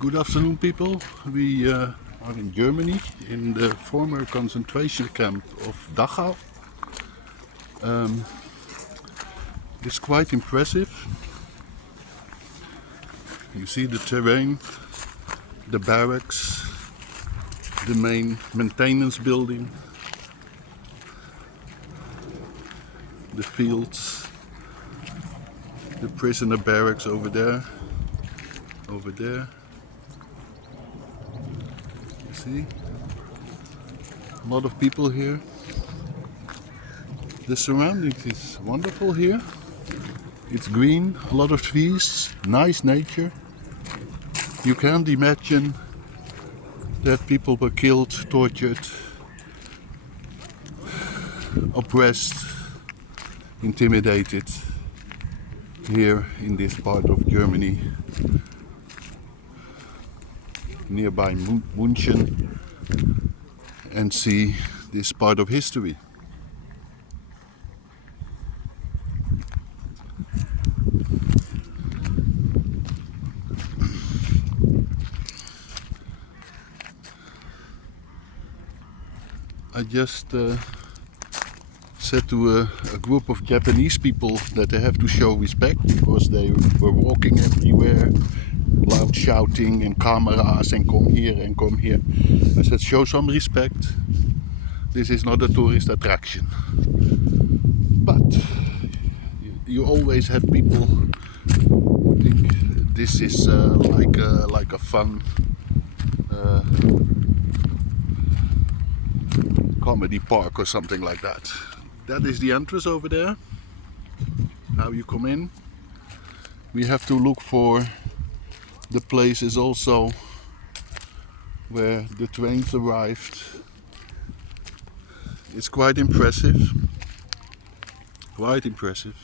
Good afternoon, people. We are in Germany, in the former concentration camp of Dachau. It's quite impressive. You see the terrain, the barracks, the main maintenance building, the fields, the prisoner barracks over there. You see? A lot of people here. The surroundings is wonderful here. It's green, a lot of trees, nice nature. You can't imagine that people were killed, tortured, oppressed, intimidated here in this part of Germany, nearby Munchen, and see this part of history. I just said to a group of Japanese people that they have to show respect because they were walking everywhere, loud shouting and cameras and come here and come here. I said, show some respect. This is not a tourist attraction. But you always have people who think this is like a fun comedy park or something like that. That is the entrance over there. How you come in. We have to look for the places also where the trains arrived. It's quite impressive. Quite impressive.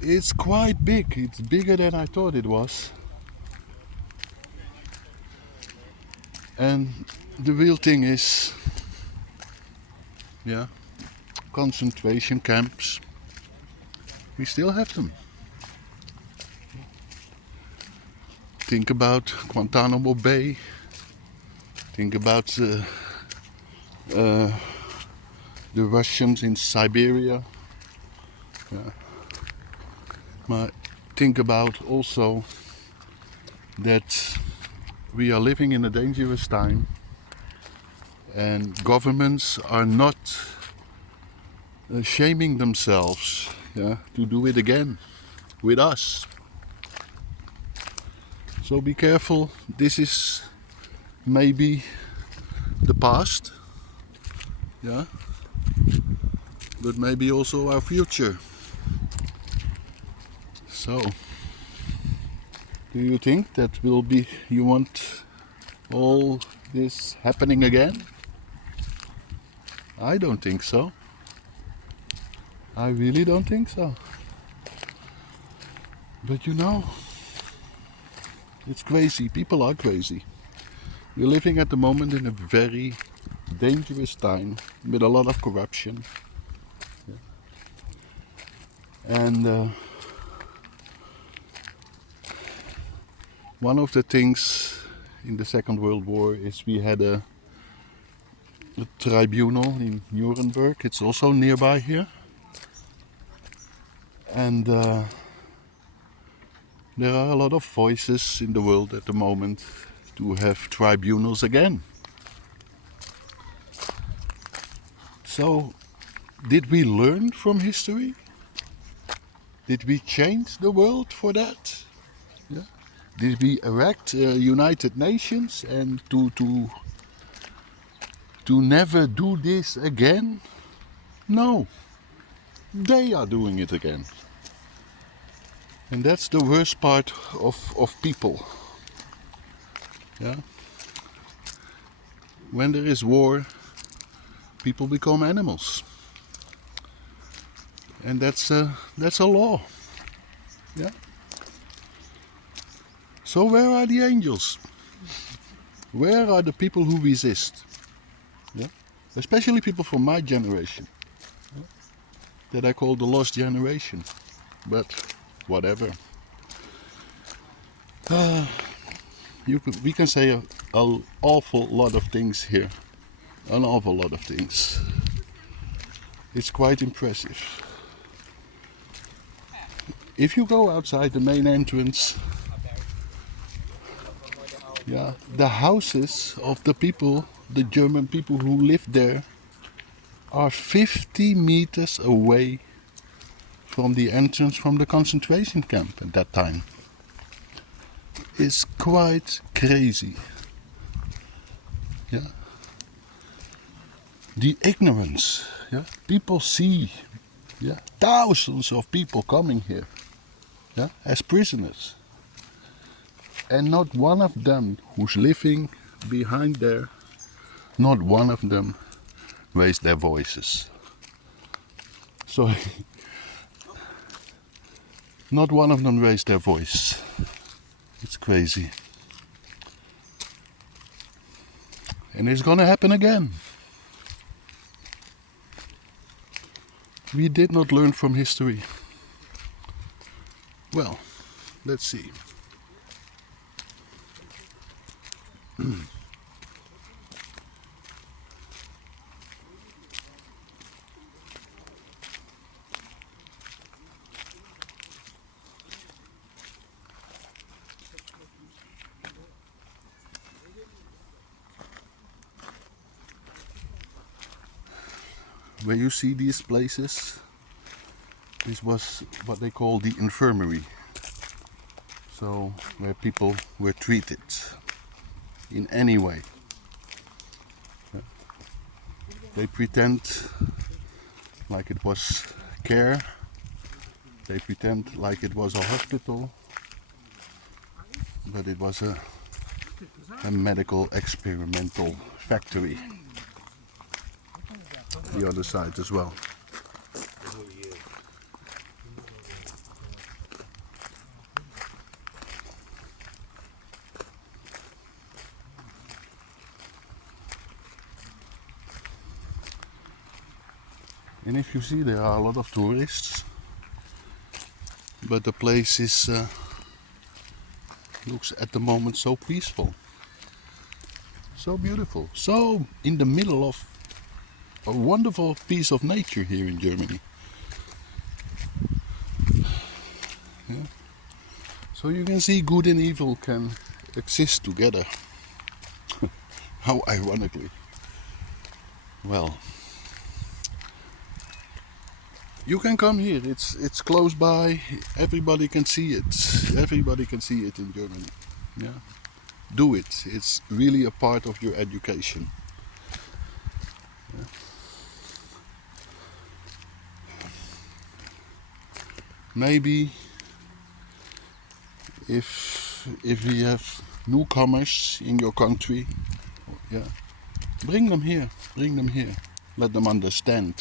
It's quite big. It's bigger than I thought it was. And the real thing is, concentration camps. We still have them. Think about Guantanamo Bay. Think about the Russians in Siberia. But think about also that we are living in a dangerous time, and governments are not shaming themselves to do it again with us. So be careful. This is maybe the past, but maybe also our future. So, do you think that you want all this happening again? I don't think so. I really don't think so. But it's crazy. People are crazy. We're living at the moment in a very dangerous time with a lot of corruption. And one of the things in the Second World War is we had a tribunal in Nuremberg. It's also nearby here. And there are a lot of voices in the world at the moment to have tribunals again. So, did we learn from history? Did we change the world for that? Yeah. Did we erect United Nations and to never do this again? No. They are doing it again. And that's the worst part of people. Yeah. When there is war, people become animals. And that's a law. Yeah. So where are the angels? Where are the people who resist? Yeah. Especially people from my generation. Yeah? That I call the lost generation. But whatever. We can say an awful lot of things here. An awful lot of things. It's quite impressive. If you go outside the main entrance, yeah, the houses of the people, the German people who live there, are 50 meters away from the entrance from the concentration camp at that time. It's quite crazy. Yeah. The ignorance. Yeah. People see, yeah, thousands of people coming here, yeah, as prisoners. And not one of them who's living behind there, not one of them raised their voices. So not one of them raised their voice. It's crazy. And it's gonna happen again. We did not learn from history. Well, let's see. Where you see these places, this was what they call the infirmary. So where people were treated in any way. They pretend like it was care. They pretend like it was a hospital. But it was a medical experimental factory. The other side as well. And if you see, there are a lot of tourists, but the place is looks at the moment so peaceful, so beautiful, so in the middle of a wonderful piece of nature here in Germany. Yeah. So you can see good and evil can exist together. How ironically. Well, you can come here. It's close by. Everybody can see it. Everybody can see it in Germany. Yeah, do it. It's really a part of your education. Yeah. Maybe if we have newcomers in your country, yeah, bring them here. Bring them here. Let them understand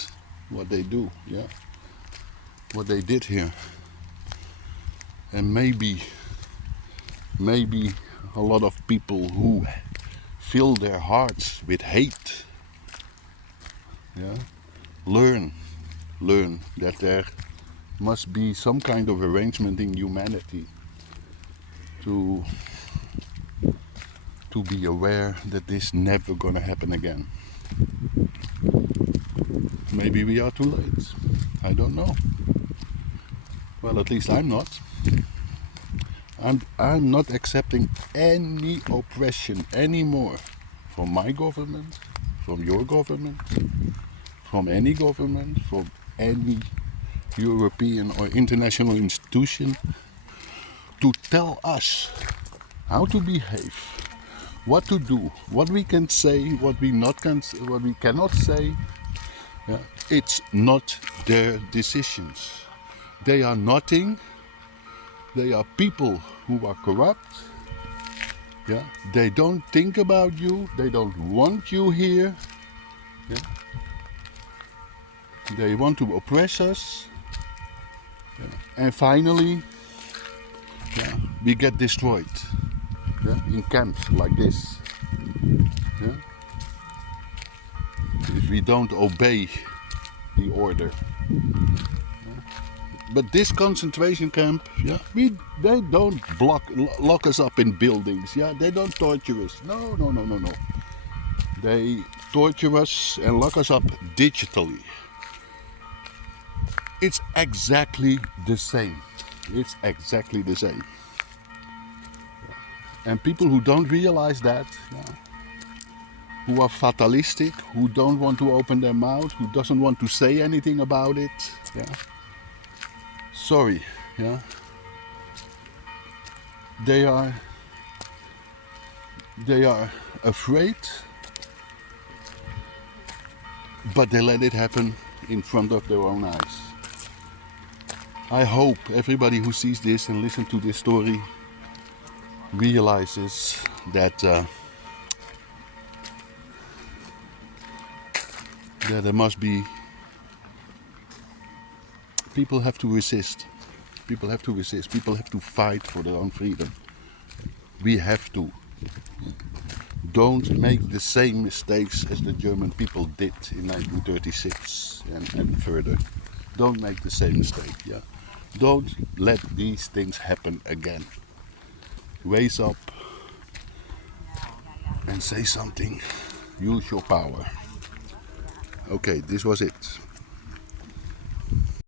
what they do. Yeah. What they did here, and maybe a lot of people who fill their hearts with hate, yeah, learn that there must be some kind of arrangement in humanity to be aware that this never gonna happen again. Maybe we are too late. I don't know. Well, at least I'm not. I'm not accepting any oppression anymore from my government, from your government, from any government, from any European or international institution to tell us how to behave, what to do, what we can say, what we cannot say. Yeah? It's not their decisions. They are nothing. They are people who are corrupt. Yeah? They don't think about you. They don't want you here. Yeah? They want to oppress us. Yeah? And finally, yeah, we get destroyed, yeah? In camps like this. Yeah? If we don't obey the order. But this concentration camp, yeah, they don't lock us up in buildings. Yeah, they don't torture us. No, no, no, no, no. They torture us and lock us up digitally. It's exactly the same. It's exactly the same. And people who don't realize that, yeah, who are fatalistic, who don't want to open their mouth, who doesn't want to say anything about it, yeah, sorry, yeah, they are afraid, but they let it happen in front of their own eyes. I hope everybody who sees this and listens to this story realizes that there must be, people have to resist. People have to resist. People have to fight for their own freedom. We have to. Don't make the same mistakes as the German people did in 1936 and further. Don't make the same mistake. Yeah. Don't let these things happen again. Raise up and say something. Use your power. Okay, this was it.